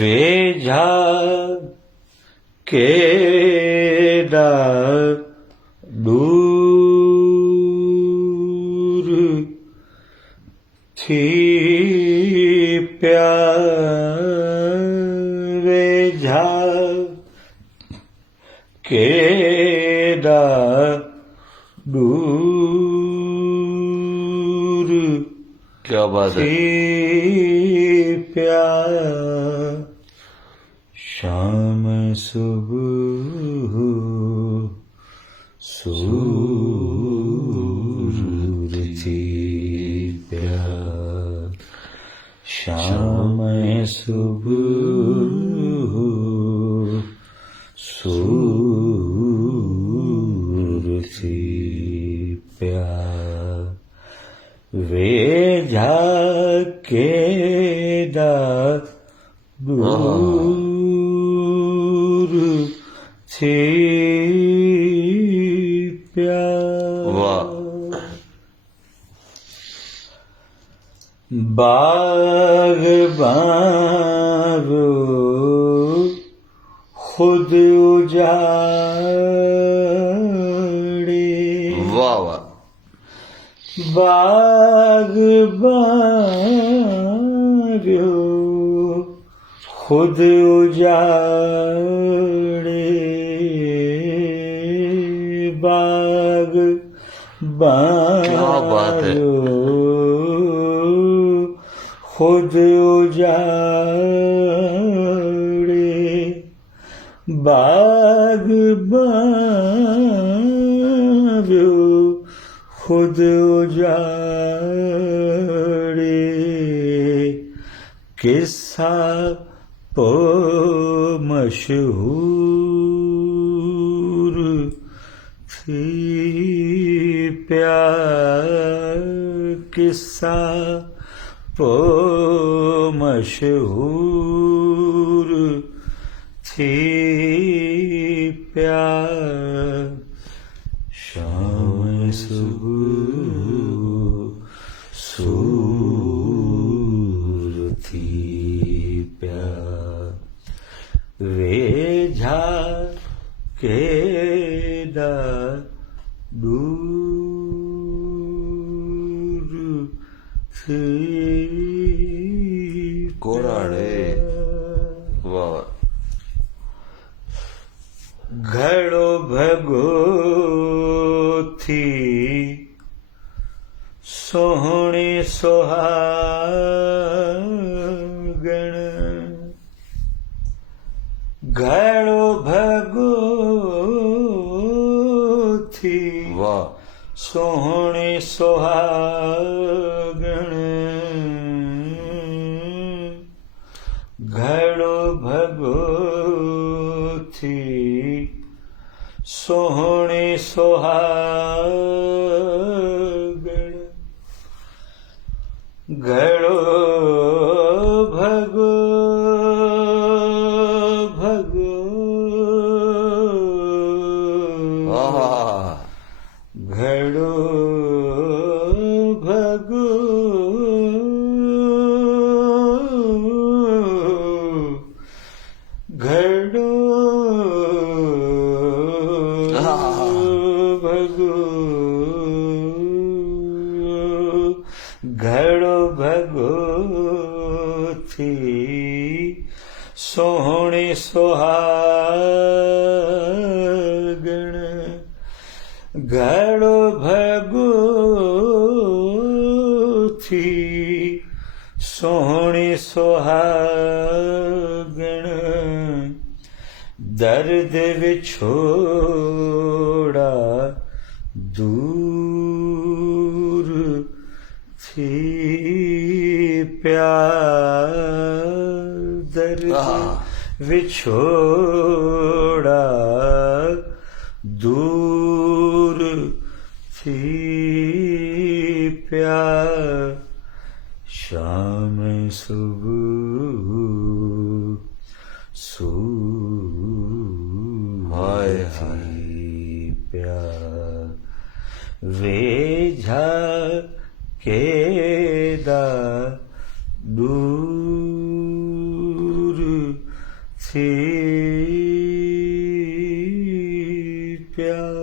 વેજા કેડા દૂર થી વેજા કેડા दूर क्या बात है। प्यार शाम सुबह सूर थी प्यार शाम सुबह सूर थी प्यार वेजा केदा दूर थी प्यार वाह। बाग़बान खुद उजाड़े वाह वाह। बाग़बान खुद उजाड़े क्या बात है। खुद उजाड़े बाग़बान खुद उजाड़े किस्सा पो मशहूर थी प्यार किस्सा पो मशहूर थी प्यार शाम सुबह सूर थी प्यार वेझा केदा दूर थी कोराड़े वाह। घड़ो भगो थी सोहणी सोहागण घड़ो भगो थी वाह। सोहणी सोहागण घड़ो भगो थी सोहणी सोहागण घड़ो भगो भगो आहा। घड़ो भगो घड़ो भगो घड़ो भगो थी सोहणी सोहागण घड़ो भगो थी सोहणी सोहागण दर्द विछोड़ा दूर थी प्यार दर्द विछोड़ा दूर थी प्यार शाम सुबह हाय थी प्यार वेझा केदा दूर से प्यार